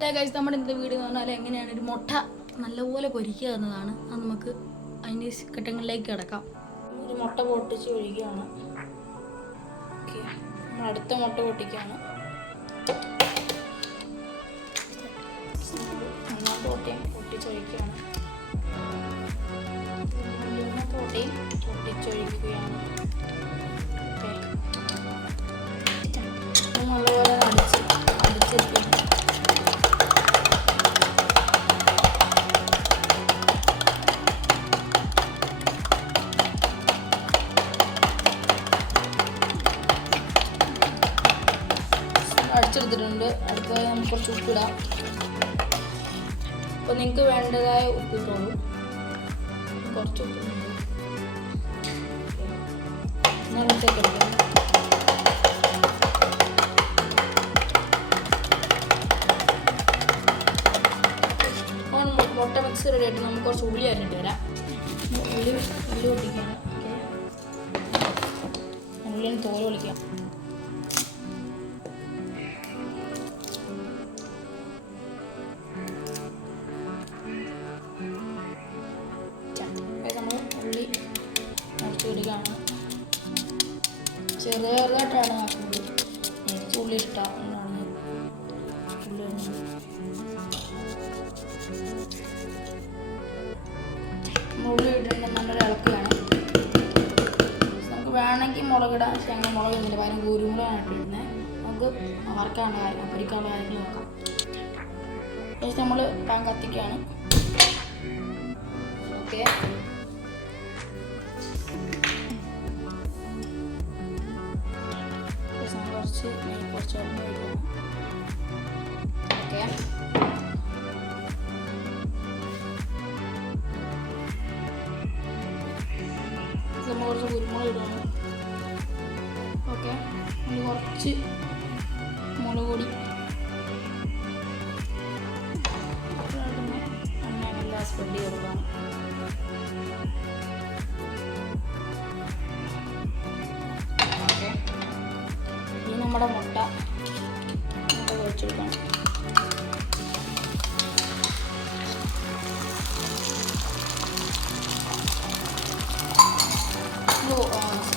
Guys, നമ്മുടെ ഇന്നത്തെ video എന്ന് പറഞ്ഞാൽ എങ്ങനെയാണ് ഒരു മുട്ട നല്ലപോലെ പൊരിക്കുക എന്നതാണ്. അത് നമുക്ക് അതിൻ്റെ ഘട്ടങ്ങളിലേക്ക് കിടക്കാം. ഒരു മുട്ട പൊട്ടിച്ച് ഒഴിക്കുകയാണ്. ഓക്കെ, നമ്മൾ അടുത്ത മുട്ട പൊട്ടിക്കുകയാണ്. ഒന്നാമത്തെ മുട്ടയും പൊട്ടിച്ചൊഴിക്കുകയാണ്. മൂന്നാമത്തെ മുട്ടയും പൊട്ടിച്ചൊഴിക്കുകയാണ്. ഓക്കെ, നല്ലപോലെ അടിച്ചെടുക്കുന്നു. അടിച്ചെടുത്തിട്ടുണ്ട്. അടുത്തതായി നമുക്ക് കുറച്ച് ഉപ്പിടാം. അപ്പോൾ നിങ്ങൾക്ക് വേണ്ടതായ ഉപ്പിട്ടോളൂ. കുറച്ച് ഉപ്പിടുന്നുണ്ട്. നിറച്ചൊക്കെ എടുക്കാം. മുട്ട മിക്സ് റെഡി ആയിട്ട് നമുക്ക് കുറച്ച് ഉള്ളി അരിഞ്ഞിട്ട് വരാം. ഉള്ളി പൊട്ടിക്കണം. ഓക്കെ, ഉള്ളിന് തോല് പൊളിക്കാം. ഉള്ളി മുറിച്ച് വിടുകയാണ്. ചെറുതായിട്ടാണ് ആക്കുന്നത്. എനിക്ക് ഉള്ളി ഇഷ്ടമാണ്. ഉള്ളി ഇട്ടിട്ട് നല്ലൊരു ഇളക്കുകയാണ്. നമുക്ക് വേണമെങ്കിൽ മുളകിടാം. പക്ഷേ അങ്ങനെ മുളക് ഇടുന്നില്ല, പകരം കുരുമുളകാണ് ഇട്ടിരുന്നത്. നമുക്ക് വറക്കാനുള്ള കാര്യം, പൊരിക്കാനുള്ള കാര്യങ്ങൾ നോക്കാം. ജസ്റ്റ് നമ്മൾ പാൻ കത്തിക്കുകയാണ്. ഓക്കെ, കുറച്ച് എണ്ണ ഒഴിക്കണം. ഓക്കെ, നമ്മൾ കുറച്ച് കുരുമുളക് ഇടണം. ഓക്കെ, നമ്മൾ കുറച്ച് മുളക് പൊടി, എണ്ണ സ്പ്രെഡ് ചെയ്ത് കൊടുക്കണം. നമ്മുടെ മുട്ട പൊരിച്ചെടുക്കണം.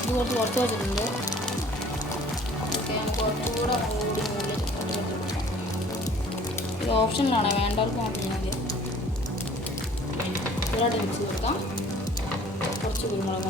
ഇത് കുറച്ച് വെച്ചിട്ടുണ്ട്. ഓക്കെ, നമുക്ക് കുറച്ചുകൂടെ മുകളിൽ ഇത് ഓപ്ഷനിലാണ്, വേണ്ടവർക്ക് മാത്രം ഞാൻ ഇതായിട്ട് മിക്സ് കൊടുക്കാം. കുറച്ച് കുരുമുളക്